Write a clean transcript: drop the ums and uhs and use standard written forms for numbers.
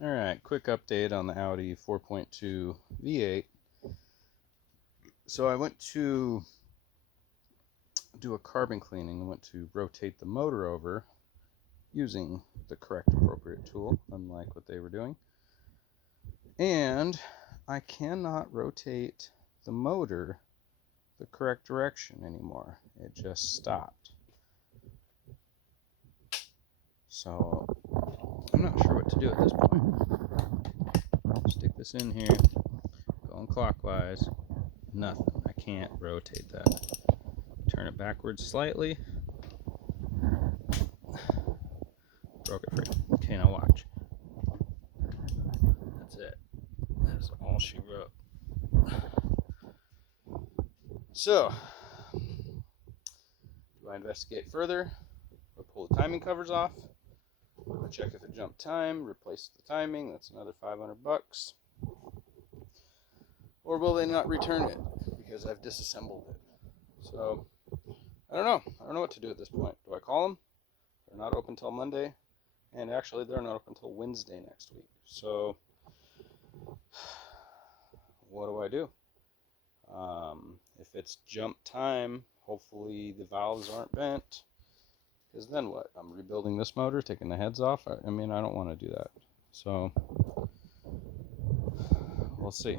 Alright, quick update on the Audi 4.2 V8. So I went to do a carbon cleaning. I went to rotate the motor over using the correct appropriate tool, unlike what they were doing. And I cannot rotate the motor the correct direction anymore. It just stopped. So I'm not sure what to do at this point. Stick this in here, going clockwise. Nothing. I can't rotate that. Turn it backwards slightly. Broke it free. Okay, now watch. That's it. That's all she wrote. So, do I investigate further? Or pull the timing covers off? Or check if it jumped time, replace the timing, that's another $500. Or will they not return it because I've disassembled it? So, I don't know. I don't know what to do at this point. Do I call them? They're not open till Monday. And actually, they're not open until Wednesday next week. So, what do I do? If it's jump time, hopefully the valves aren't bent. Because then what? I'm rebuilding this motor, taking the heads off? I mean, I don't want to do that. So, we'll see.